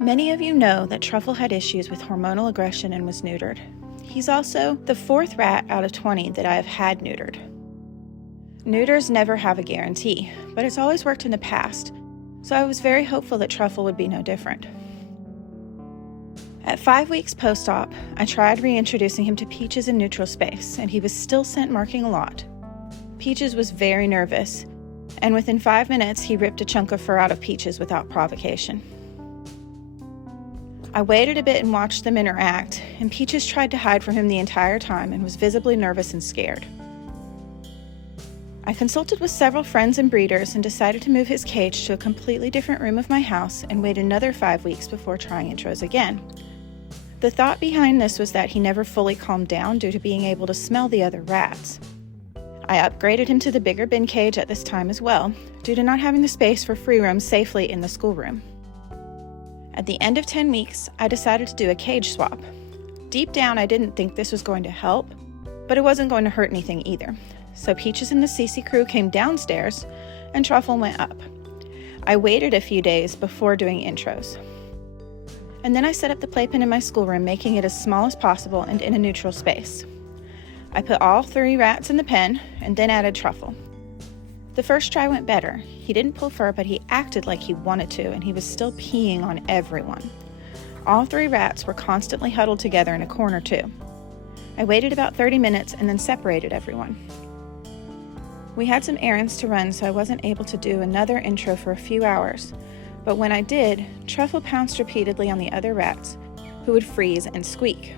Many of you know that Truffle had issues with hormonal aggression and was neutered. He's also the 4th rat out of 20 that I have had neutered. Neuters never have a guarantee, but it's always worked in the past, so I was very hopeful that Truffle would be no different. At 5 weeks post-op, I tried reintroducing him to Peaches in neutral space, and he was still scent marking a lot. Peaches was very nervous, and within 5 minutes, he ripped a chunk of fur out of Peaches without provocation. I waited a bit and watched them interact, and Peaches tried to hide from him the entire time and was visibly nervous and scared. I consulted with several friends and breeders and decided to move his cage to a completely different room of my house and wait another 5 weeks before trying intros again. The thought behind this was that he never fully calmed down due to being able to smell the other rats. I upgraded him to the bigger bin cage at this time as well, due to not having the space for free roam safely in the schoolroom. At the end of 10 weeks, I decided to do a cage swap. Deep down, I didn't think this was going to help, but it wasn't going to hurt anything either. So Peaches and the Cece crew came downstairs, and Truffle went up. I waited a few days before doing intros. And then I set up the playpen in my schoolroom, making it as small as possible and in a neutral space. I put all 3 rats in the pen, and then added Truffle. The first try went better. He didn't pull fur, but he acted like he wanted to, and he was still peeing on everyone. All 3 rats were constantly huddled together in a corner too. I waited about 30 minutes and then separated everyone. We had some errands to run, so I wasn't able to do another intro for a few hours, but when I did, Truffle pounced repeatedly on the other rats, who would freeze and squeak.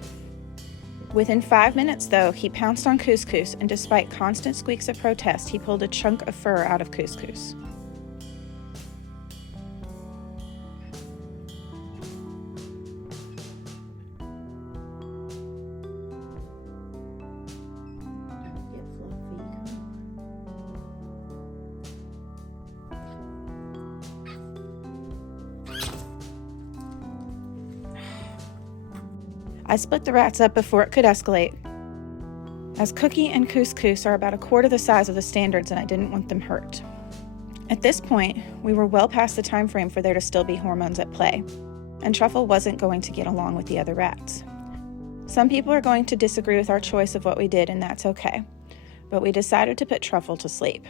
Within 5 minutes, though, he pounced on Couscous, and despite constant squeaks of protest, he pulled a chunk of fur out of Couscous. I split the rats up before it could escalate, as Cookie and Couscous are about a quarter the size of the standards and I didn't want them hurt. At this point, we were well past the time frame for there to still be hormones at play, and Truffle wasn't going to get along with the other rats. Some people are going to disagree with our choice of what we did, and that's okay, but we decided to put Truffle to sleep.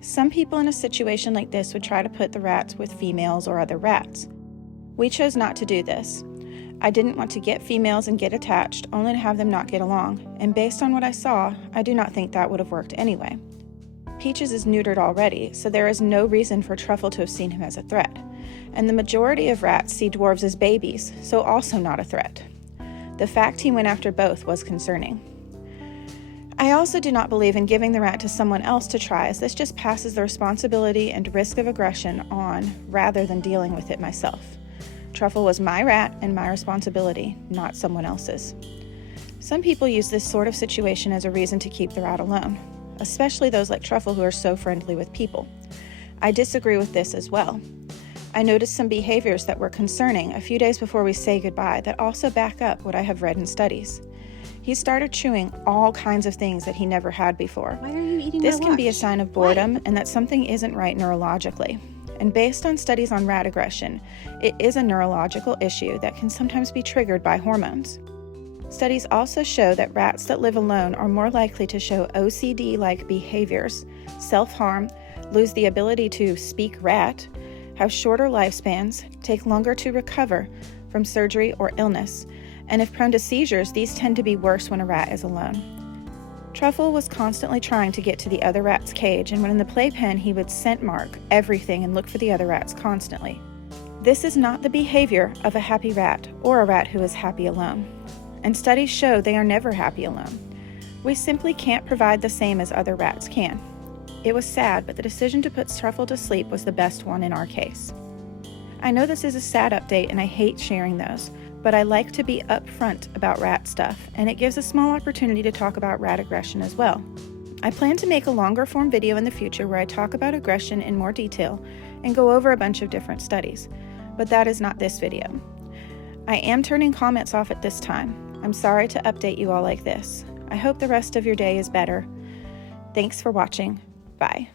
Some people in a situation like this would try to put the rats with females or other rats. We chose not to do this. I didn't want to get females and get attached, only to have them not get along, and based on what I saw, I do not think that would have worked anyway. Peaches is neutered already, so there is no reason for Truffle to have seen him as a threat, and the majority of rats see dwarves as babies, so also not a threat. The fact he went after both was concerning. I also do not believe in giving the rat to someone else to try, as this just passes the responsibility and risk of aggression on rather than dealing with it myself. Truffle was my rat and my responsibility, not someone else's. Some people use this sort of situation as a reason to keep the rat alone, especially those like Truffle who are so friendly with people. I disagree with this as well. I noticed some behaviors that were concerning a few days before we say goodbye that also back up what I have read in studies. He started chewing all kinds of things that he never had before. Why are you eating This my can be a lunch? sign of boredom and that something isn't right neurologically. And based on studies on rat aggression, it is a neurological issue that can sometimes be triggered by hormones. Studies also show that rats that live alone are more likely to show OCD-like behaviors, self-harm, lose the ability to speak rat, have shorter lifespans, take longer to recover from surgery or illness, and if prone to seizures, these tend to be worse when a rat is alone. Truffle was constantly trying to get to the other rat's cage, and when in the playpen, he would scent mark everything and look for the other rats constantly. This is not the behavior of a happy rat or a rat who is happy alone. And studies show they are never happy alone. We simply can't provide the same as other rats can. It was sad, but the decision to put Truffle to sleep was the best one in our case. I know this is a sad update and I hate sharing those, but I like to be upfront about rat stuff, and it gives a small opportunity to talk about rat aggression as well. I plan to make a longer form video in the future where I talk about aggression in more detail and go over a bunch of different studies, but that is not this video. I am turning comments off at this time. I'm sorry to update you all like this. I hope the rest of your day is better. Thanks for watching. Bye.